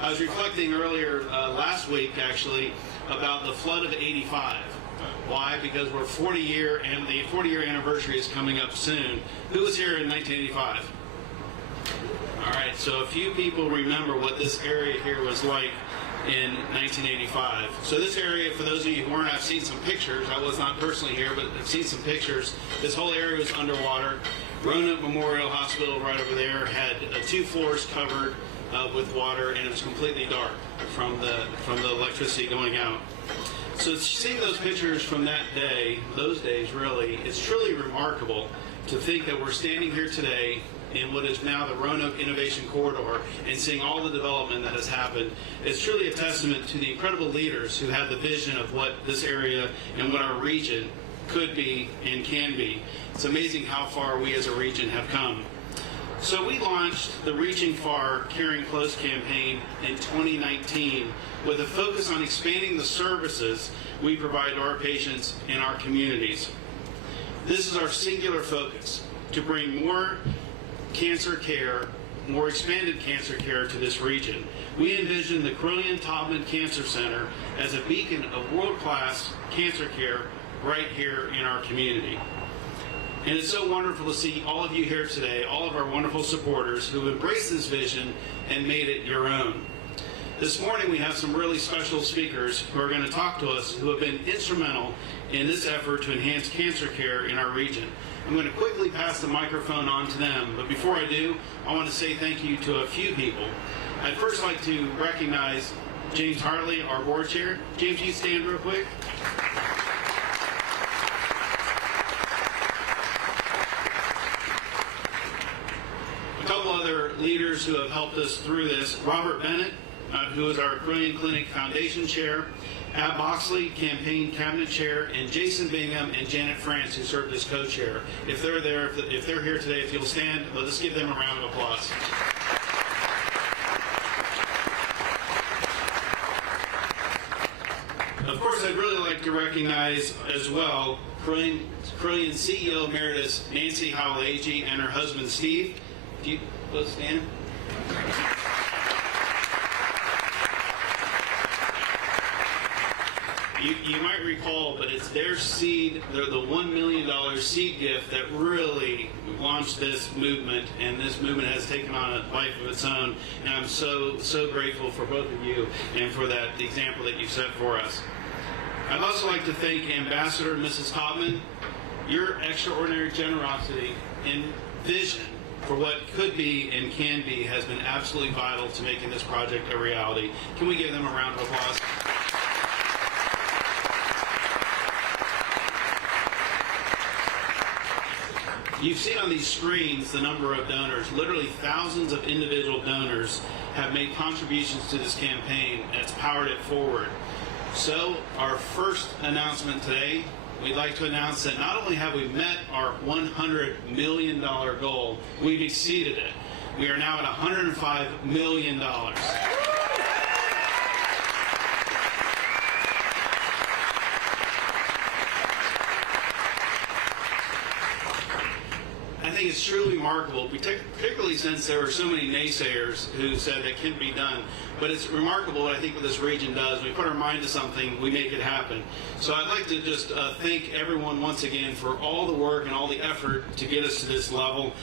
I was reflecting earlier last week, actually, about the flood of '85. Why? Because we're 40 year, and the 40-year anniversary is coming up soon. Who was here in 1985? All right, so a few people remember what this area here was like in 1985. So this area, for those of you who weren't, I've seen some pictures. I was not personally here, but I've seen some pictures. This whole area was underwater. Roanoke Memorial Hospital right over there had 2 floors covered with water, and it was completely dark from the electricity going out. So seeing those pictures from that day, those days really, it's truly remarkable to think that we're standing here today in what is now the Roanoke Innovation Corridor and seeing all the development that has happened. It's truly a testament to the incredible leaders who had the vision of what this area and what our region could be and can be. It's amazing how far we as a region have come. So we launched the Reaching Far, Caring Close campaign in 2019 with a focus on expanding the services we provide to our patients and our communities. This is our singular focus, to bring more cancer care, more expanded cancer care to this region. We envision the Carilion Taubman Cancer Center as a beacon of world-class cancer care right here in our community. And it's so wonderful to see all of you here today, all of our wonderful supporters who embraced this vision and made it your own. This morning we have some really special speakers who are going to talk to us who have been instrumental in this effort to enhance cancer care in our region. I'm going to quickly pass the microphone on to them, but before I do, I want to say thank you to a few people. I'd first like to recognize James Hartley, our board chair. James, you stand real quick. A couple other leaders who have helped us through this. Robert Bennett, who is our Carilion Clinic Foundation Chair, Ab Boxley, Campaign Cabinet Chair, and Jason Bingham and Janet France, who served as co-chair. If they're there, if they're here today, if you'll stand, let us give them a round of applause. Of course, I'd really like to recognize as well Carilion CEO Emeritus Nancy Howell-Agee and her husband Steve. If you both stand. You might recall, but it's their seed, the $1 million seed gift that really launched this movement, and this movement has taken on a life of its own, and I'm so grateful for both of you and for the example that you've set for us. I'd also like to thank Ambassador Mrs. Taubman. Your extraordinary generosity and vision for what could be and can be has been absolutely vital to making this project a reality. Can we give them a round of applause? You've seen on these screens the number of donors. Literally thousands of individual donors have made contributions to this campaign that's powered it forward. So our first announcement today, we'd like to announce that not only have we met our $100 million goal, we've exceeded it. We are now at $105 million. I think it's truly remarkable, particularly since there were so many naysayers who said it couldn't be done. But it's remarkable what I think what this region does. We put our mind to something, we make it happen. So I'd like to just thank everyone once again for all the work and all the effort to get us to this level.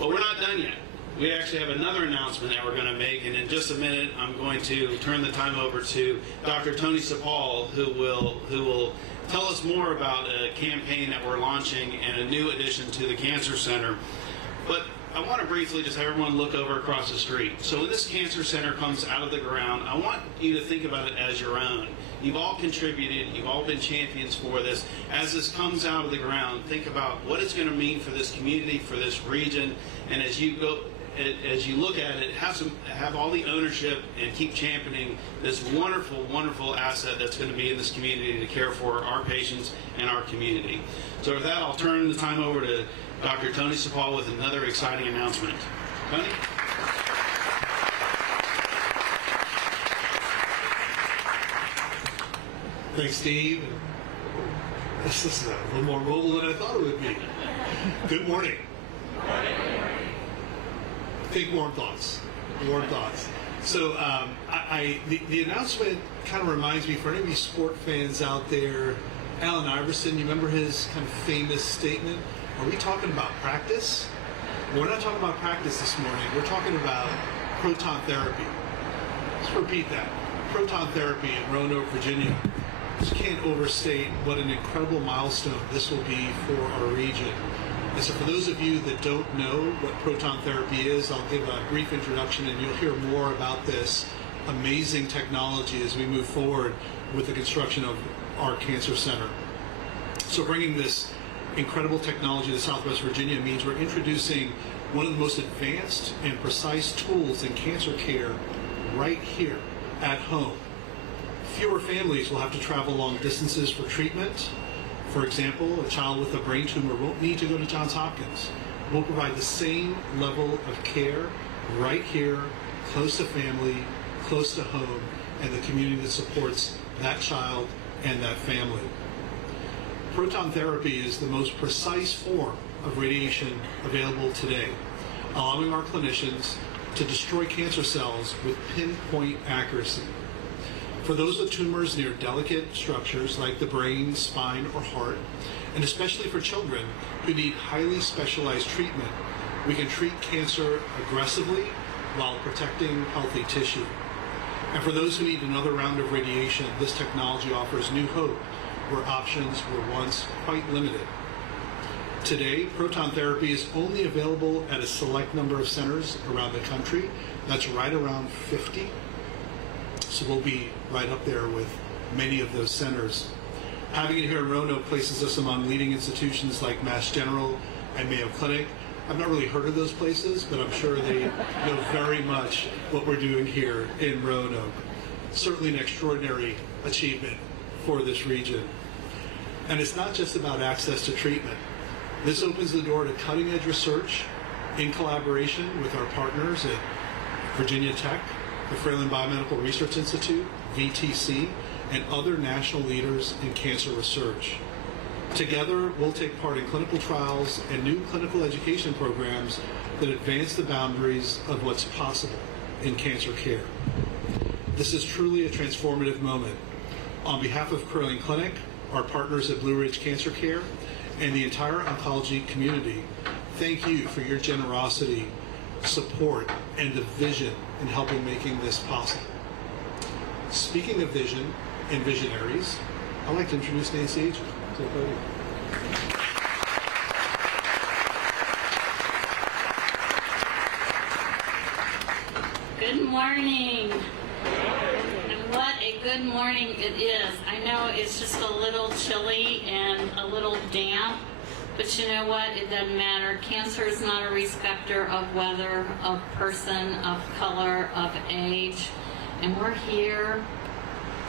But we're not done yet. We actually have another announcement that we're going to make, and in just a minute I'm going to turn the time over to Dr. Tony Sapal, who will tell us more about a campaign that we're launching and a new addition to the Cancer Center. But I want to briefly just have everyone look over across the street. So when this Cancer Center comes out of the ground, I want you to think about it as your own. You've all contributed, you've all been champions for this. As this comes out of the ground, think about what it's going to mean for this community, for this region, and as you look at it, have all the ownership and keep championing this wonderful, wonderful asset that's going to be in this community to care for our patients and our community. So with that, I'll turn the time over to Dr. Tony Sapal with another exciting announcement. Tony? Thanks, Steve. This is a little more mobile than I thought it would be. Good morning. Think warm thoughts. Warm thoughts. So the announcement kind of reminds me, for any of you sport fans out there, Allen Iverson, you remember his kind of famous statement? Are we talking about practice? We're not talking about practice this morning. We're talking about proton therapy. Let's repeat that. Proton therapy in Roanoke, Virginia. Just can't overstate what an incredible milestone this will be for our region. And so for those of you that don't know what proton therapy is, I'll give a brief introduction and you'll hear more about this amazing technology as we move forward with the construction of our cancer center. So bringing this incredible technology to Southwest Virginia means we're introducing one of the most advanced and precise tools in cancer care right here at home. Fewer families will have to travel long distances for treatment. For example, a child with a brain tumor won't need to go to Johns Hopkins. We'll provide the same level of care right here, close to family, close to home, and the community that supports that child and that family. Proton therapy is the most precise form of radiation available today, allowing our clinicians to destroy cancer cells with pinpoint accuracy. For those with tumors near delicate structures like the brain, spine, or heart, and especially for children who need highly specialized treatment, we can treat cancer aggressively while protecting healthy tissue. And for those who need another round of radiation, this technology offers new hope where options were once quite limited. Today, proton therapy is only available at a select number of centers around the country. That's right around 50. So we'll be right up there with many of those centers. Having it here in Roanoke places us among leading institutions like Mass General and Mayo Clinic. I've not really heard of those places, but I'm sure they know very much what we're doing here in Roanoke. Certainly an extraordinary achievement for this region. And it's not just about access to treatment. This opens the door to cutting-edge research in collaboration with our partners at Virginia Tech, the Carilion Biomedical Research Institute, VTC, and other national leaders in cancer research. Together, we'll take part in clinical trials and new clinical education programs that advance the boundaries of what's possible in cancer care. This is truly a transformative moment. On behalf of Carilion Clinic, our partners at Blue Ridge Cancer Care, and the entire oncology community, thank you for your generosity, support, and the vision in helping making this possible. Speaking of vision and visionaries, I'd like to introduce Nancy Agee to the podium. Good morning. And what a good morning it is. I know it's just a little chilly and a little damp, but you know what? It doesn't matter. Cancer is not a respecter of weather, of person, of color, of age. And we're here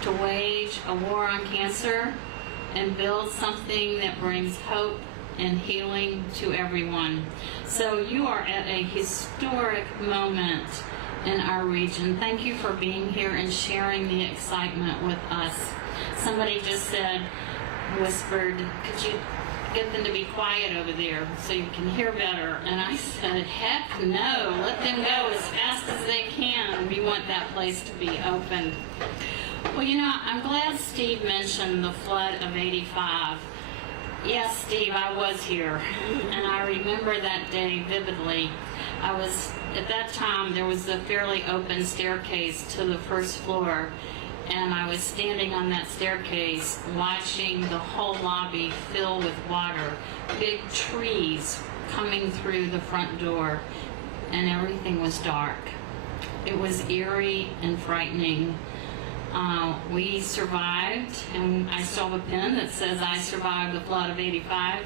to wage a war on cancer and build something that brings hope and healing to everyone. So you are at a historic moment in our region. Thank you for being here and sharing the excitement with us. Somebody just said, whispered, could you get them to be quiet over there so you can hear better? And I said, heck no, let them go as fast as they can. We want that place to be opened. Well, you know, I'm glad Steve mentioned the flood of '85. Yes, Steve, I was here, and I remember that day vividly. At that time, there was a fairly open staircase to the first floor, and I was standing on that staircase watching the whole lobby fill with water, big trees coming through the front door, and everything was dark. It was eerie and frightening. We survived, and I still have a pin that says I survived the flood of '85.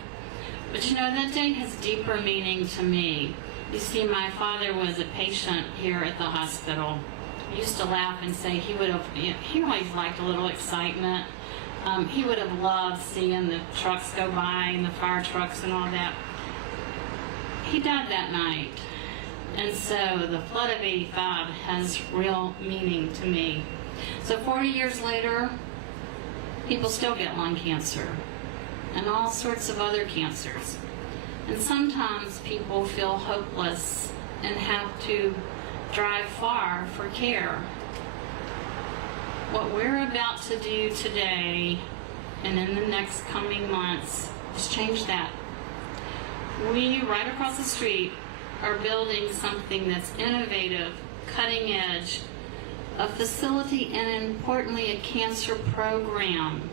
But you know, that day has deeper meaning to me. You see, my father was a patient here at the hospital. I used to laugh and say he always liked a little excitement. He would have loved seeing the trucks go by and the fire trucks and all that. He died that night. And so the flood of '85 has real meaning to me. So 40 years later, people still get lung cancer and all sorts of other cancers. And sometimes people feel hopeless and have to drive far for care. What we're about to do today and in the next coming months is change that. We, right across the street, are building something that's innovative, cutting edge, a facility, and importantly, a cancer program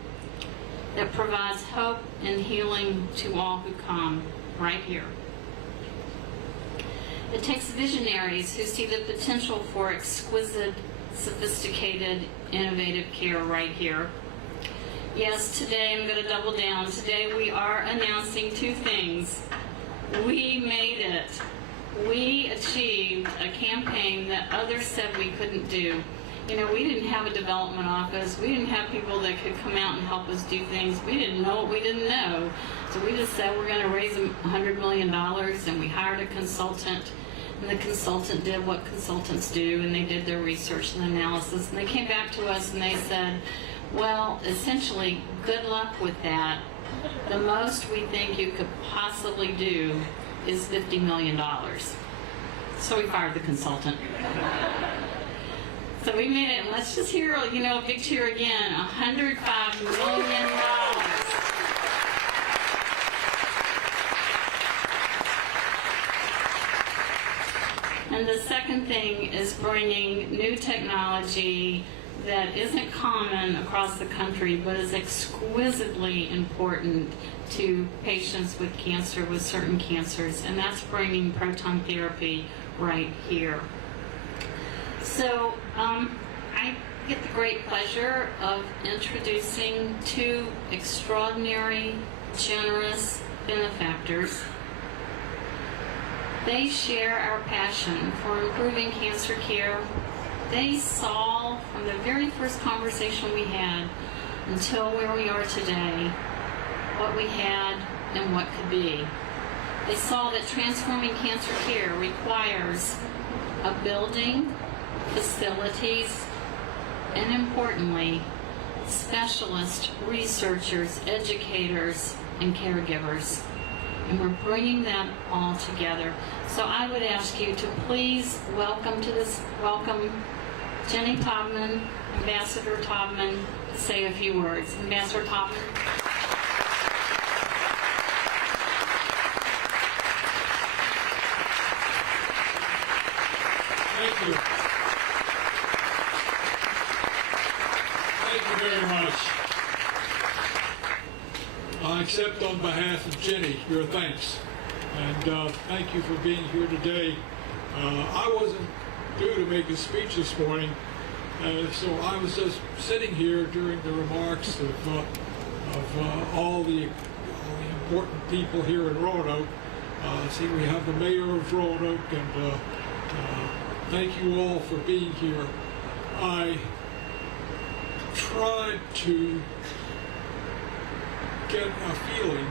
that provides hope and healing to all who come right here. It takes visionaries who see the potential for exquisite, sophisticated, innovative care right here. Yes, today I'm going to double down. Today we are announcing two things. We made it. We achieved a campaign that others said we couldn't do. You know, we didn't have a development office. We didn't have people that could come out and help us do things. We didn't know what we didn't know. So we just said we're going to raise $100 million, and we hired a consultant. And the consultant did what consultants do, and they did their research and analysis. And they came back to us and they said, well, essentially, good luck with that. The most we think you could possibly do is $50 million. So we fired the consultant. So we made it, and let's just hear, a big cheer again, $105 million. And the second thing is bringing new technology that isn't common across the country, but is exquisitely important to patients with cancer, with certain cancers, and that's bringing proton therapy right here. So I get the great pleasure of introducing two extraordinary, generous benefactors. They share our passion for improving cancer care. They saw from the very first conversation we had until where we are today, what we had and what could be. They saw that transforming cancer care requires a building, facilities, and importantly, specialists, researchers, educators, and caregivers. And we're bringing them all together. So I would ask you to please welcome Jenny Taubman, Ambassador Taubman, to say a few words. Ambassador Taubman. Thank you. Thank you very much. I accept on behalf of Jenny your thanks. And thank you for being here today. I wasn't due to make a speech this morning, so I was just sitting here during the remarks of all the important people here in Roanoke. See, we have the mayor of Roanoke, and thank you all for being here. I tried to get a feeling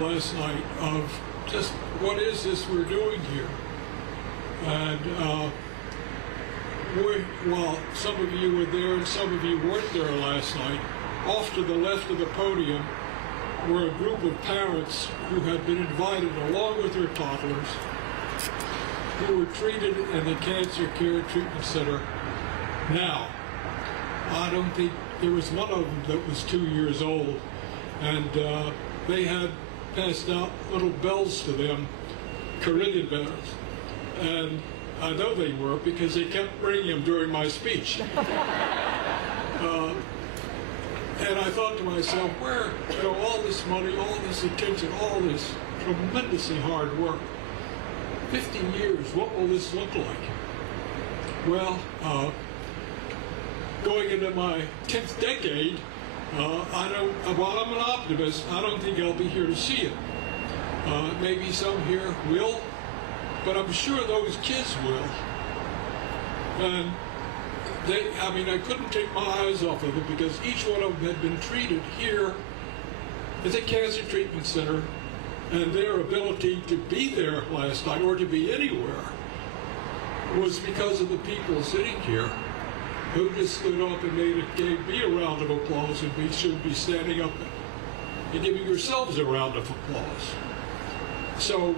last night of just what is this we're doing here. And while some of you were there and some of you weren't there last night, off to the left of the podium were a group of parents who had been invited along with their toddlers, who were treated in the Cancer Care Treatment Center. Now, I don't think there was one of them that was 2 years old, and they had passed out little bells to them, Carilion bells, and I know they were because they kept ringing them during my speech. And I thought to myself, where, all this money, all this attention, all this tremendously hard work, 50 years, what will this look like? Well, going into my 10th decade, while I'm an optimist, I don't think I'll be here to see it. Maybe some here will, but I'm sure those kids will. And I couldn't take my eyes off of it because each one of them had been treated here at the Cancer Treatment Center, and their ability to be there last night or to be anywhere was because of the people sitting here who just stood up and gave me a round of applause, and we should be standing up and giving yourselves a round of applause. So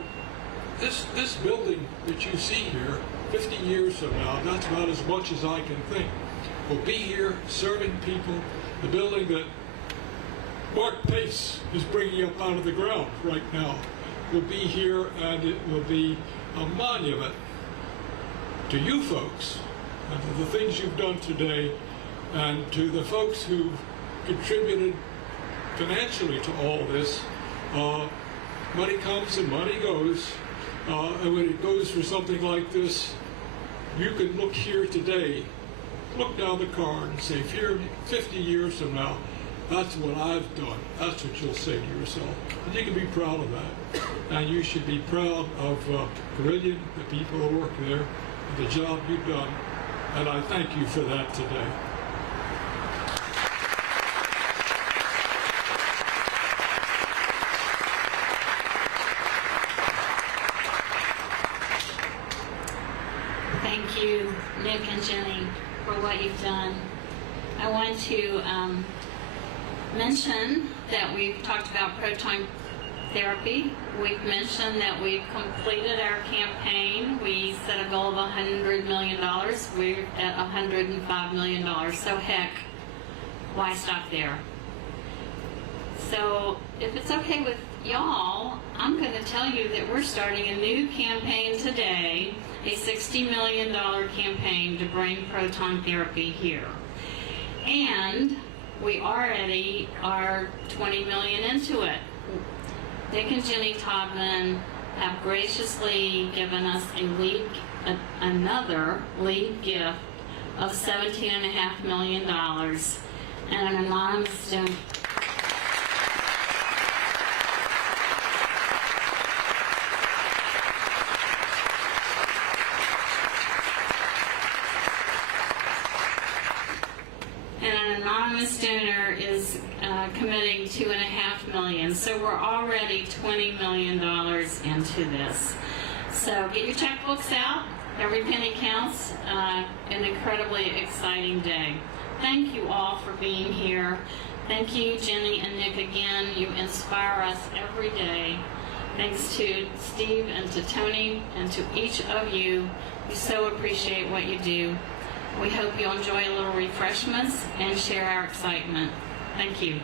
this building that you see here 50 years from now, that's about as much as I can think, will be here serving people. The building that Mark Pace is bringing up out of the ground right now will be here, and it will be a monument to you folks and to the things you've done today, and to the folks who've contributed financially to all this. Money comes and money goes, and when it goes for something like this, you can look here today, look down the card and say, 50 years from now, that's what I've done. That's what you'll say to yourself. And you can be proud of that. And you should be proud of Carilion, the people who work there, the job you've done. And I thank you for that today. Thank you, Nick and Jenny, for what you've done. I want to mention that we've talked about proton therapy. We've mentioned that we've completed our campaign. We set a goal of $100 million. We're at $105 million. So heck, why stop there? So if it's okay with y'all, I'm going to tell you that we're starting a new campaign today, a $60 million campaign to bring proton therapy here. And we already are $20 million into it. Nick and Jenny Taubman have graciously given us another lead gift of $17.5 million, and an anonymous donor. Donor is committing $2.5 million, so we're already $20 million into this. So get your checkbooks out. Every penny counts. An incredibly exciting day. Thank you all for being here. Thank you, Jenny and Nick, again. You inspire us every day. Thanks to Steve and to Tony and to each of you. We so appreciate what you do. We hope you'll enjoy a little refreshments and share our excitement. Thank you.